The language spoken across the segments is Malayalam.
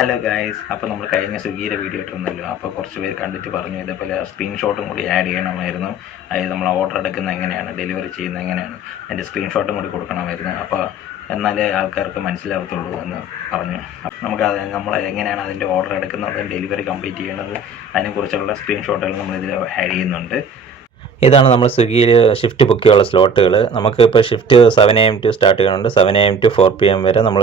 ഹലോ ഗായ്സ്, അപ്പോൾ നമ്മൾ കഴിഞ്ഞ സ്വിഗ്ഗിയുടെ വീഡിയോ ഇട്ടിരുന്നല്ലോ. അപ്പോൾ കുറച്ച് പേര് കണ്ടിട്ട് പറഞ്ഞു ഇതേപോലെ സ്ക്രീൻഷോട്ടും കൂടി ആഡ് ചെയ്യണമായിരുന്നു. അതായത് നമ്മൾ ഓർഡർ എടുക്കുന്നത് എങ്ങനെയാണ്, ഡെലിവറി ചെയ്യുന്നത് എങ്ങനെയാണ്, അതിൻ്റെ സ്ക്രീൻഷോട്ടും കൂടി കൊടുക്കണമായിരുന്നു. അപ്പോൾ എന്നാലേ ആൾക്കാർക്ക് മനസ്സിലാവത്തുള്ളൂ എന്ന് പറഞ്ഞു. നമുക്ക് നമ്മൾ എങ്ങനെയാണ് അതിൻ്റെ ഓർഡർ എടുക്കുന്നത്, ഡെലിവറി കംപ്ലീറ്റ് ചെയ്യുന്നത്, അതിനെക്കുറിച്ചുള്ള സ്ക്രീൻഷോട്ടുകൾ നമ്മളിതിൽ ആഡ് ചെയ്യുന്നുണ്ട്. ഇതാണ് നമ്മൾ സ്വിഗ്ഗിയിൽ ഷിഫ്റ്റ് ബുക്ക് ചെയ്യാനുള്ള സ്ലോട്ടുകൾ. നമുക്ക് ഇപ്പോൾ ഷിഫ്റ്റ് 7 AM ടു സ്റ്റാർട്ട് ചെയ്യുന്നുണ്ട്. 7 AM ടു 4 PM വരെ നമ്മൾ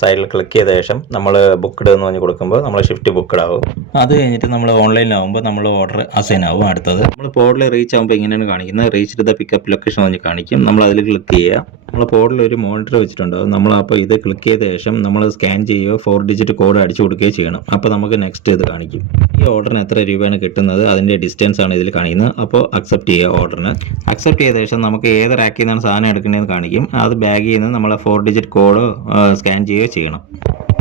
സൈഡിൽ ക്ലിക്ക് ചെയ്ത ശേഷം നമ്മൾ ബുക്ക്ഡ് എന്ന് പറഞ്ഞ് കൊടുക്കുമ്പോൾ നമ്മൾ ഷിഫ്റ്റ് ബുക്ക്ഡ് ആവും. അത് കഴിഞ്ഞിട്ട് നമ്മൾ ഓൺലൈനിലാവുമ്പോൾ നമ്മൾ ഓർഡർ അസൈൻ ആവും. അടുത്തത് നമ്മൾ പോർട്ടിൽ റീച്ച് ആകുമ്പോൾ ഇങ്ങനെയാണ് കാണിക്കുന്നത്. Reach to the pickup location പറഞ്ഞ് കാണിക്കും. നമ്മൾ അതിൽ ക്ലിക്ക് ചെയ്യുക. നമ്മൾ പോർട്ടിൽ ഒരു മോണിറ്റർ വെച്ചിട്ടുണ്ടാവും. നമ്മൾ അപ്പോൾ ഇത് ക്ലിക്ക് ചെയ്ത ശേഷം നമ്മൾ സ്കാൻ ചെയ്യുകയോ 4 ഡിജിറ്റ് കോഡ് അടിച്ചു കൊടുക്കുകയോ ചെയ്യണം. അപ്പോൾ നമുക്ക് നെക്സ്റ്റ് ഇത് കാണിക്കും. ഈ ഓർഡറിന് എത്ര രൂപയാണ് കിട്ടുന്നത്, അതിൻ്റെ ഡിസ്റ്റൻസ് ആണ് ഇതിൽ കാണിക്കുന്നത്. അപ്പോൾ അക്സെപ്റ്റ് ഓർഡറിന് അക്സെപ്റ്റ് ചെയ്ത ശേഷം നമുക്ക് ഏത് റാക്കിൽ നിന്നാണ് സാധനം എടുക്കേണ്ടതെന്ന് കാണിക്കും. അത് ബാഗിൽ നിന്ന് നമ്മൾ 4 ഡിജിറ്റ് കോഡ് സ്കാൻ ചെയ്യുകയോ ചെയ്യണം.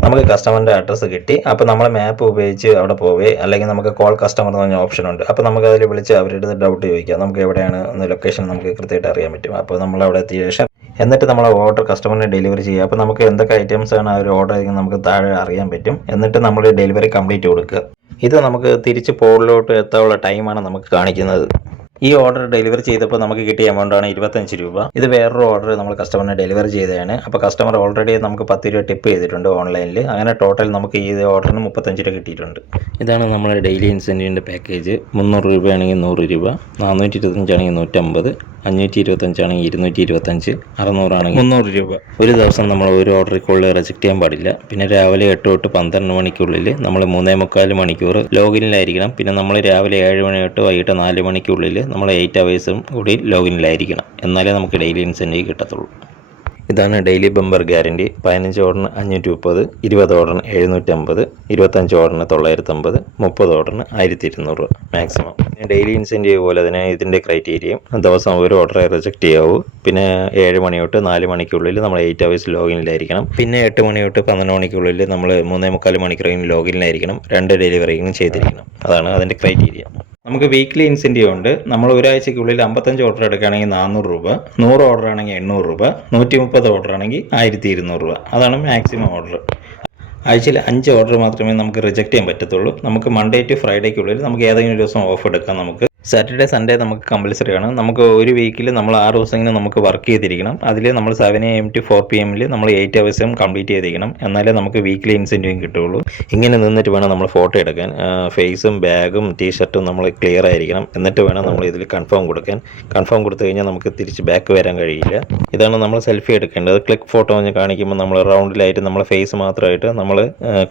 നമുക്ക് കസ്റ്റമറിൻ്റെ അഡ്രസ്സ് കിട്ടി. അപ്പോൾ നമ്മൾ മാപ്പ് ഉപയോഗിച്ച് അവിടെ പോവേ, അല്ലെങ്കിൽ നമുക്ക് കോൾ കസ്റ്റമർ എന്ന് പറഞ്ഞ ഓപ്ഷൻ ഉണ്ട്. അപ്പോൾ നമുക്ക് അതിൽ വിളിച്ച് അവരുടെ ഡൗട്ട് ചോദിക്കാം. നമുക്ക് എവിടെയാണ് ലൊക്കേഷൻ നമുക്ക് കൃത്യമായിട്ട് അറിയാൻ പറ്റും. അപ്പോൾ നമ്മൾ അവിടെ എത്തിയ ശേഷം എന്നിട്ട് നമ്മൾ ഓർഡർ കസ്റ്റമറിന് ഡെലിവറി ചെയ്യുക. അപ്പോൾ നമുക്ക് എന്തൊക്കെ ഐറ്റംസ് ആണ് അവർ ഓർഡർ ചെയ്യുന്നത് നമുക്ക് താഴെ അറിയാൻ പറ്റും. എന്നിട്ട് നമ്മൾ ഡെലിവറി കംപ്ലീറ്റ് കൊടുക്കുക. ഇത് നമുക്ക് തിരിച്ച് പോർട്ടിലോട്ട് എത്താനുള്ള ടൈമാണ് നമുക്ക് കാണിക്കുന്നത്. ഈ ഓർഡർ ഡെലിവറി ചെയ്തപ്പോൾ നമുക്ക് കിട്ടിയ എമൗണ്ടാണ് 25 രൂപ. ഇത് വേറൊരു ഓർഡർ നമ്മൾ കസ്റ്റമറിന് ഡെലിവറി ചെയ്തതാണ്. അപ്പോൾ കസ്റ്റമർ ഓൾറെഡി നമുക്ക് 10 രൂപ ടിപ്പ് ചെയ്തിട്ടുണ്ട് ഓൺലൈനിൽ. അങ്ങനെ ടോട്ടൽ നമുക്ക് ഈ ഓർഡറിന് 35 രൂപ കിട്ടിയിട്ടുണ്ട്. ഇതാണ് നമ്മുടെ ഡെയിലി ഇൻസെൻറ്റീവിൻ്റെ പാക്കേജ്. 300 രൂപയാണെങ്കിൽ 100 രൂപ, 425 ആണെങ്കിൽ 150, 525 ആണെങ്കിൽ 225, 600 ആണെങ്കിൽ 300 രൂപ. ഒരു ദിവസം നമ്മൾ ഒരു ഓർഡറിൽ കൂടുതൽ റിജക്ട് ചെയ്യാൻ പാടില്ല. പിന്നെ രാവിലെ 8 തൊട്ട് 12 മണിക്കുള്ളിൽ നമ്മൾ 3.25 മണിക്കൂർ ലോഗിനിലായിരിക്കണം. പിന്നെ നമ്മൾ രാവിലെ 7 മണി തൊട്ട് വൈകിട്ട് 4 മണിക്കുള്ളിൽ നമ്മൾ 8 അവേഴ്സും കൂടി ലോഗിനിലായിരിക്കണം. എന്നാലേ നമുക്ക് ഡെയിലി ഇൻസെൻറ്റീവ് കിട്ടത്തുള്ളൂ. ഇതാണ് ഡെയിലി ബമ്പർ ഗ്യാരണ്ടി. 15 ഓർഡറിന് 530, 20 ഓർഡറിന് 750, 25 ഓർഡറിന് 950, 30 ഓർഡറിന് 1200 രൂപ മാക്സിമം. ഡെയിലി ഇൻസെൻറ്റീവ് പോലെ തന്നെ ഇതിൻ്റെ ക്രൈറ്റീരിയയും ദിവസം ഒരു ഓർഡറെ റിജക്ട് ചെയ്യാവൂ. പിന്നെ 7 മണി തൊട്ട് 4 മണിക്കുള്ളിൽ നമ്മൾ 8 അവേഴ്സ് ലോഗിനിലായിരിക്കണം. പിന്നെ 8 മണി തൊട്ട് 12 മണിക്കുള്ളിൽ നമ്മൾ 3.25 മണിക്കൂറെങ്കിലും ലോഗിനിലായിരിക്കണം. 2 ഡെലിവറിയും ചെയ്തിരിക്കണം. അതാണ് അതിൻ്റെ ക്രൈറ്റീരിയ. നമുക്ക് വീക്ക്ലി ഇൻസെൻറ്റീവ് ഉണ്ട്. നമ്മൾ ഒരാഴ്ചയ്ക്കുള്ളിൽ 55 ഓർഡർ എടുക്കുകയാണെങ്കിൽ 400 രൂപ, 100 ഓർഡർ ആണെങ്കിൽ 800 രൂപ, 130 ഓർഡർ ആണെങ്കിൽ 1200 രൂപ. അതാണ് മാക്സിമം ഓർഡർ. ആഴ്ചയിൽ 5 ഓർഡർ മാത്രമേ നമുക്ക് റിജക്റ്റ് ചെയ്യാൻ പറ്റത്തുള്ളൂ. നമുക്ക് മൺഡേ ടു ഫ്രൈഡേക്കുള്ളിൽ നമുക്ക് ഏതെങ്കിലും ഒരു ദിവസം ഓഫ് എടുക്കാം. നമുക്ക് സാറ്റർഡേ സൺഡേ നമുക്ക് കമ്പൽസറി ആണ്. നമുക്ക് ഒരു വീക്കിൽ നമ്മൾ 6 ദിവസമെങ്കിലും നമുക്ക് വർക്ക് ചെയ്തിരിക്കണം. അതിൽ നമ്മൾ 7 AM ടു 4 PM നമ്മൾ 8 അവേഴ്സും കംപ്ലീറ്റ് ചെയ്തിരിക്കണം. എന്നാലേ നമുക്ക് വീക്കിലി ഇൻസെൻറ്റീവും കിട്ടുള്ളൂ. ഇങ്ങനെ നിന്നിട്ട് വേണം നമ്മൾ ഫോട്ടോ എടുക്കാൻ. ഫേസും ബാഗും ടീഷർട്ടും നമ്മൾ ക്ലിയർ ആയിരിക്കണം. എന്നിട്ട് വേണം നമ്മൾ ഇതിൽ കൺഫേം കൊടുക്കാൻ. കൺഫേം കൊടുത്തു കഴിഞ്ഞാൽ നമുക്ക് തിരിച്ച് ബാക്ക് വരാൻ കഴിയില്ല. ഇതാണ് നമ്മൾ സെൽഫി എടുക്കേണ്ടത്. ക്ലിക്ക് ഫോട്ടോ എന്ന് കാണിക്കുമ്പോൾ നമ്മൾ റൗണ്ടിലായിട്ട് നമ്മളെ ഫേസ് മാത്രമായിട്ട് നമ്മൾ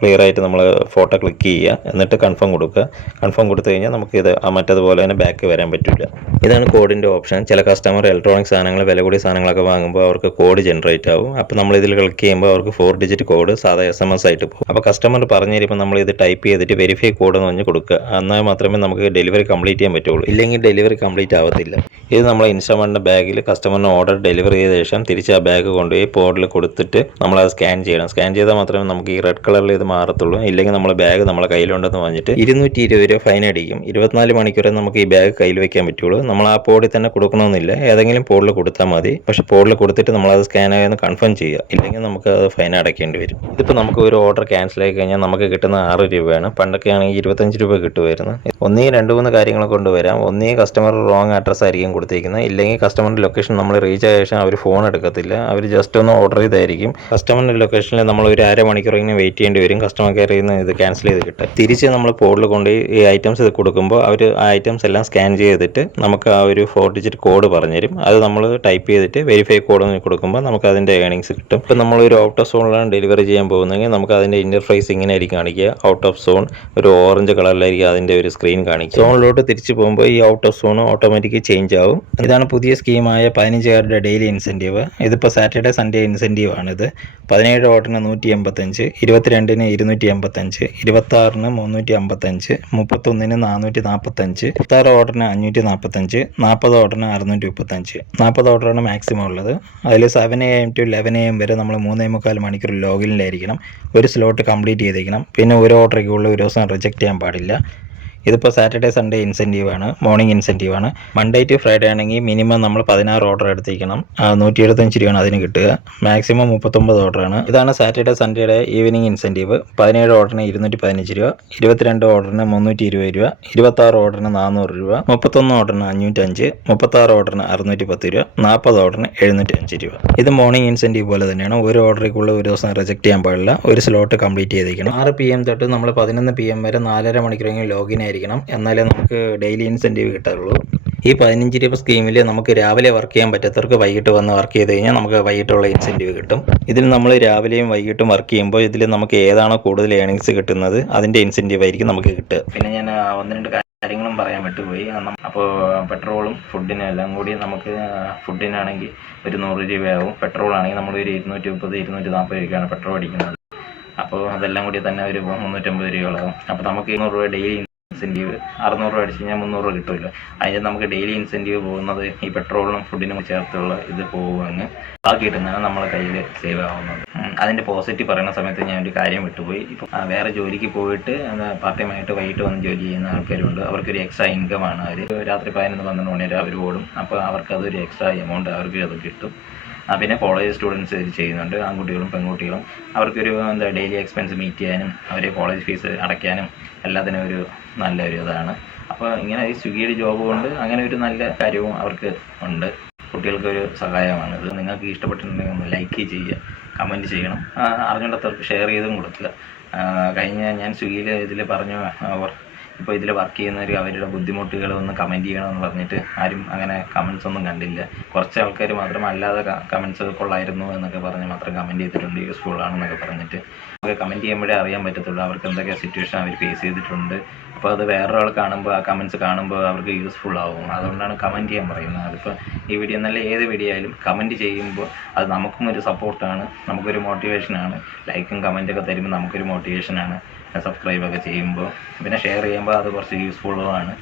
ക്ലിയർ ആയിട്ട് നമ്മൾ ഫോട്ടോ ക്ലിക്ക് ചെയ്യുക. എന്നിട്ട് കൺഫേം കൊടുക്കുക. കൺഫേം കൊടുത്തു കഴിഞ്ഞാൽ നമുക്ക് ഇത് മറ്റതുപോലെ തന്നെ ബാക്ക് വരാൻ പറ്റില്ല. ഇതാണ് കോഡിൻ്റെ ഓപ്ഷൻ. ചില കസ്റ്റമർ ഇലക്ട്രോണിക് സാധനങ്ങൾ, വില കൂടിയ സാധനങ്ങളൊക്കെ വാങ്ങുമ്പോൾ അവർക്ക് കോഡ് ജനറേറ്റ് ആവും. അപ്പോൾ നമ്മൾ ഇതിൽ ക്ലിക്ക് ചെയ്യുമ്പോൾ അവർക്ക് 4 ഡിജിറ്റ് കോഡ് സാധാ SMS ആയിട്ട് പോകും. അപ്പോൾ കസ്റ്റമർ പറഞ്ഞു തരുമ്പോൾ നമ്മൾ ഇത് ടൈപ്പ് ചെയ്തിട്ട് വെരിഫൈ കോഡ് എന്ന് പറഞ്ഞ് കൊടുക്കുക. എന്നാൽ മാത്രമേ നമുക്ക് ഡെലിവറി കംപ്ലീറ്റ് ചെയ്യാൻ പറ്റുള്ളൂ. ഇല്ലെങ്കിൽ ഡെലിവറി കംപ്ലീറ്റ് ആവത്തില്ല. ഇത് നമ്മൾ ഇൻസ്റ്റാൾമെൻറ്റിൻ്റെ ബാഗിൽ കസ്റ്റമറിന് ഓർഡർ ഡെലിവറി ചെയ്ത ശേഷം തിരിച്ച് ആ ബാഗ് കൊണ്ടുപോയി പോർട്ടിൽ കൊടുത്തിട്ട് നമ്മളത് സ്കാൻ ചെയ്യണം. സ്കാൻ ചെയ്താൽ മാത്രമേ നമുക്ക് ഈ റെഡ് കളറിൽ ഇത് മാറത്തുള്ളൂ. ഇല്ലെങ്കിൽ നമ്മളെ ബാഗ് നമ്മളെ കയ്യിലുണ്ടെന്ന് പറഞ്ഞിട്ട് 220 രൂപ ഫൈൻ അടിക്കും. 24 മണിക്കൂറെ നമുക്ക് ഈ ബാഗ് കയ്യിൽ വെക്കാൻ പറ്റുള്ളൂ. നമ്മൾ ആ പോഡിൽ തന്നെ കൊടുക്കണമെന്നില്ല. ഏതെങ്കിലും പോഡിൽ കൊടുത്താൽ മതി. പക്ഷേ പോഡിൽ കൊടുത്തിട്ട് നമ്മളത് സ്കാൻ ആയെന്ന് കൺഫേം ചെയ്യുക. ഇല്ലെങ്കിൽ നമുക്ക് അത് ഫൈൻ അടയ്ക്കേണ്ടി വരും. ഇതിപ്പോൾ നമുക്ക് ഒരു ഓർഡർ ക്യാൻസൽ ആയി കഴിഞ്ഞാൽ നമുക്ക് കിട്ടുന്ന 6 രൂപയാണ്. പണ്ടൊക്കെ ആണെങ്കിൽ 25 രൂപ കിട്ടുമായിരുന്നു. ഒന്നീ 2-3 കാര്യങ്ങൾ കൊണ്ടുവരാം. ഒന്നീ കസ്റ്റമർ റോങ് അഡ്രസ്സ് ആയിരിക്കും കൊടുത്തിരിക്കുന്നത്. ഇല്ലെങ്കിൽ കസ്റ്റമറിൻ്റെ ലൊക്കേഷൻ നമ്മൾ റീച്ച് ആയ ശേഷം അവർ ഫോൺ എടുക്കത്തില്ല. അവർ ജസ്റ്റ് ഒന്ന് ഓർഡർ ചെയ്തായിരിക്കും. കസ്റ്റമറിൻ്റെ ലൊക്കേഷനിൽ നമ്മൾ ഒരു അരമണിക്കൂർ ഇങ്ങനെ വെയിറ്റ് ചെയ്യേണ്ടി വരും. കസ്റ്റമർ കെയറിൽ നിന്ന് ഇത് ക്യാൻസൽ ചെയ്ത് കിട്ടും. തിരിച്ച് നമ്മൾ പോഡിൽ കൊണ്ട് ഈ ഐറ്റംസ് ഇത് കൊടുക്കുമ്പോൾ അവർ ആ ഐറ്റംസ് എല്ലാം സ്കാൻ ചെയ്തിട്ട് നമുക്ക് ആ ഒരു 4 ഡിജിറ്റ് കോഡ് പറഞ്ഞു തരും. അത് നമ്മൾ ടൈപ്പ് ചെയ്തിട്ട് വെരിഫൈ കോഡ് കൊടുക്കുമ്പോൾ നമുക്ക് അതിൻ്റെ ഏണിങ്സ് കിട്ടും. ഇപ്പം നമ്മളൊരു ഔട്ട് ഓഫ് സോണിലാണ് ഡെലിവറി ചെയ്യാൻ പോകുന്നതെങ്കിൽ നമുക്ക് അതിൻ്റെ ഇൻ്റർഫേസ് ഇങ്ങനെ ആയിരിക്കും കാണിക്കുക. ഔട്ട് ഓഫ് സോൺ ഒരു ഓറഞ്ച് കളറിലായിരിക്കും അതിൻ്റെ ഒരു സ്ക്രീൻ കാണിക്കുക. സോണിലോട്ട് തിരിച്ച് പോകുമ്പോൾ ഈ out of zone automatically change ആവും. ഇതാണ് പുതിയ സ്കീമായ 15 ഡെയിലി ഇൻസെൻറ്റീവ്. ഇതിപ്പോൾ സാറ്റർഡേ സൺഡേ ഇൻസെൻറ്റീവ് ആണിത്. 17 ഓർഡറിന് 185, 22-ന് 285, 26-ന് 355, 31-ന് 445, 36 ഓർഡറിന് 545, 40 ഓർഡറിന് 635. 40 ഓർഡറാണ് മാക്സിമം ഉള്ളത്. അതിൽ 7 AM ടു 11 AM വരെ നമ്മൾ 3.25 മണിക്കൂർ ലോഗിനിലായിരിക്കണം. ഒരു സ്ലോട്ട് കംപ്ലീറ്റ് ചെയ്തിരിക്കണം. പിന്നെ ഒരു ഓർഡറിൽ കൂടുതൽ ഒരു ദിവസം റിജക്റ്റ് ചെയ്യാൻ പാടില്ല. ഇതിപ്പോൾ സാറ്റർഡേ സൺഡേ ഇൻസെൻറ്റീവാണ്, മോർണിംഗ് ഇൻസെൻറ്റീവാണ്. മൺഡേ ടു ഫ്രൈഡേ ആണെങ്കിൽ മിനിമം നമ്മൾ 16 ഓർഡർ എടുത്തിരിക്കണം. 175 രൂപയാണ് അതിന് കിട്ടുക. മാക്സിമം 39 ഓർഡറാണ്. ഇതാണ് സാറ്റർഡേ സൺഡേയുടെ ഈവനിങ് ഇൻസെൻറ്റീവ്. 17 ഓർഡറിന് 215 രൂപ, 22 ഓർഡറിന് 320 രൂപ, 26 ഓർഡറിന് 400 രൂപ, 31 ഓർഡറിന് 505, 36 ഓർഡറിന് 610 രൂപ, 40 ഓർഡറിന് 705 രൂപ. ഇത് മോർണിംഗ് ഇൻസെൻറ്റീവ് പോലെ തന്നെയാണ്. ഒരു ഓർഡറിൽ ഒരു ദിവസം റിജക്ട് ചെയ്യാൻ പാടില്ല. ഒരു സ്ലോട്ട് കംപ്ലീറ്റ് ചെയ്തിരിക്കണം. 6 PM തൊട്ട് നമ്മൾ 11 PM വരെ 4.5 മണിക്കൂറെങ്കിലും ലോഗിൻ ആയിരിക്കണം. എന്നാലേ നമുക്ക് ഡെയിലി ഇൻസെൻറ്റീവ് കിട്ടുള്ളൂ. ഈ 15 രൂപ സ്കീമിൽ നമുക്ക് രാവിലെ വർക്ക് ചെയ്യാൻ പറ്റാത്തവർക്ക് വൈകിട്ട് വന്ന് വർക്ക് ചെയ്ത് കഴിഞ്ഞാൽ നമുക്ക് വൈകിട്ടുള്ള ഇൻസെൻറ്റീവ് കിട്ടും. ഇതിൽ നമ്മൾ രാവിലെയും വൈകിട്ടും വർക്ക് ചെയ്യുമ്പോൾ ഇതിൽ നമുക്ക് ഏതാണോ കൂടുതൽ ഏണിങ്സ് കിട്ടുന്നത് അതിൻ്റെ ഇൻസെൻറ്റീവ് ആയിരിക്കും നമുക്ക് കിട്ടുക. പിന്നെ ഞാൻ 1-2 കാര്യങ്ങളും പറയാൻ വിട്ടുപോയി. അപ്പോൾ പെട്രോളും ഫുഡിനും എല്ലാം കൂടി നമുക്ക് ഫുഡിനാണെങ്കിൽ ഒരു 100 രൂപയാവും. പെട്രോൾ ആണെങ്കിൽ നമ്മൾ ഒരു 230-240 രൂപയ്ക്കാണ് പെട്രോൾ അടിക്കുന്നത്. അപ്പോൾ അതെല്ലാം കൂടി തന്നെ ഒരു 350 രൂപയോളാവും. അപ്പോൾ നമുക്ക് 200 രൂപ ഡെയിലി ഇൻസെൻറ്റീവ്, 600 രൂപ അടിച്ച് കഴിഞ്ഞാൽ 300 രൂപ കിട്ടുമല്ലോ. അതിന് നമുക്ക് ഡെയിലി ഇൻസെൻറ്റീവ് പോകുന്നത് ഈ പെട്രോളിനും ഫുഡിനും ചേർത്തുള്ള ഇത് പോകുമെന്ന് ബാക്കി കിട്ടുന്നതാണ് നമ്മളെ കയ്യിൽ സേവ് ആവുന്നത്. അതിൻ്റെ പോസിറ്റീവ് പറയുന്ന സമയത്ത് ഞാൻ ഒരു കാര്യം വിട്ടുപോയി. ഇപ്പം വേറെ ജോലിക്ക് പോയിട്ട് പാർട്ട് ടൈം ആയിട്ട് വൈകിട്ട് വന്ന് ജോലി ചെയ്യുന്ന ആൾക്കാരുണ്ട്. അവർക്കൊരു എക്സ്ട്രാ ഇൻകമാണ്. അവർ രാത്രി 11-12 മണി വരെ അവർ ഓടും. അപ്പോൾ അവർക്കതൊരു എക്സ്ട്രാ എമൗണ്ട് അവർക്ക് അത് കിട്ടും. പിന്നെ കോളേജ് സ്റ്റുഡൻസ് ഇത് ചെയ്യുന്നുണ്ട്, ആൺകുട്ടികളും പെൺകുട്ടികളും. അവർക്കൊരു ഡെയിലി എക്സ്പെൻസ് മീറ്റ് ചെയ്യാനും അവരെ കോളേജ് ഫീസ് അടയ്ക്കാനും എല്ലാത്തിനും ഒരു നല്ലൊരു ഇതാണ്. അപ്പോൾ ഇങ്ങനെ ഈ സ്വിഗ്ഗിയുടെ ജോബ് കൊണ്ട് അങ്ങനെ ഒരു നല്ല കാര്യവും അവർക്ക് ഉണ്ട്. കുട്ടികൾക്കൊരു സഹായമാണ് ഇത്. നിങ്ങൾക്ക് ഇഷ്ടപ്പെട്ടിട്ടുണ്ടെങ്കിൽ ഒന്ന് ലൈക്ക് ചെയ്യുക, കമൻറ്റ് ചെയ്യണം, അറിഞ്ഞിടത്തവർക്ക് ഷെയർ ചെയ്തും കൊടുക്കുക. കഴിഞ്ഞ ഞാൻ സ്വിഗ്ഗിയിൽ ഇതിൽ പറഞ്ഞു, ഇപ്പോൾ ഇതിൽ വർക്ക് ചെയ്യുന്നവർ അവരുടെ ബുദ്ധിമുട്ടുകൾ ഒന്ന് കമൻറ്റ് ചെയ്യണമെന്ന് പറഞ്ഞിട്ട് ആരും അങ്ങനെ കമൻസ് ഒന്നും കണ്ടില്ല. കുറച്ച് ആൾക്കാർ മാത്രം അല്ലാതെ കമൻസ് കൊള്ളായിരുന്നു എന്നൊക്കെ പറഞ്ഞ് മാത്രം കമൻറ്റ് ചെയ്തിട്ടുണ്ട്, യൂസ്ഫുൾ ആണെന്നൊക്കെ പറഞ്ഞിട്ട്. നമുക്ക് കമൻറ്റ് ചെയ്യുമ്പോഴേ അറിയാൻ പറ്റത്തുള്ളൂ അവർക്ക് എന്തൊക്കെ സിറ്റുവേഷൻ അവർ ഫേസ് ചെയ്തിട്ടുണ്ട്. അപ്പോൾ അത് വേറൊരാൾ കാണുമ്പോൾ ആ കമൻസ് കാണുമ്പോൾ അവർക്ക് യൂസ്ഫുൾ ആവും. അതുകൊണ്ടാണ് കമൻറ്റ് ചെയ്യാൻ പറയുന്നത്. അതിപ്പോൾ ഈ വീഡിയോ എന്നല്ല ഏത് വീഡിയോ ആയാലും കമൻറ്റ് ചെയ്യുമ്പോൾ അത് നമുക്കും ഒരു സപ്പോർട്ടാണ്, നമുക്കൊരു മോട്ടിവേഷനാണ്. ലൈക്കും കമൻറ്റൊക്കെ തരുമ്പോൾ നമുക്കൊരു മോട്ടിവേഷനാണ്. സബ്സ്ക്രൈബൊക്കെ ചെയ്യുമ്പോൾ പിന്നെ ഷെയർ ചെയ്യുമ്പോൾ അത് കുറച്ച് യൂസ്ഫുള്ളുമാണ്.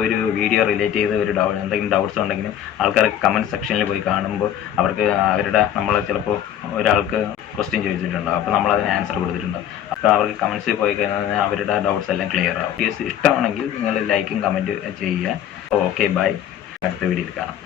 ഒരു വീഡിയോ റിലേറ്റ് ചെയ്ത് എന്തെങ്കിലും ഡൗട്ട്സ് ഉണ്ടെങ്കിലും ആൾക്കാർ കമൻറ്റ് സെക്ഷനിൽ പോയി കാണുമ്പോൾ അവർക്ക് നമ്മൾ ചിലപ്പോൾ ഒരാൾക്ക് ക്വസ്റ്റ്യൻ ചോദിച്ചിട്ടുണ്ടാവും. അപ്പോൾ നമ്മളതിന് ആൻസർ കൊടുത്തിട്ടുണ്ടാവും. അപ്പോൾ അവർക്ക് കമൻറ്റ്സിൽ പോയി കഴിഞ്ഞാൽ അവരുടെ ഡൗട്ട്സ് എല്ലാം ക്ലിയർ ആവും. ഇഷ്ടമാണെങ്കിൽ നിങ്ങൾ ലൈക്കും കമൻറ്റ് ചെയ്യുക. Okay, bye. അടുത്ത വീഡിയോയിൽ കാണാം.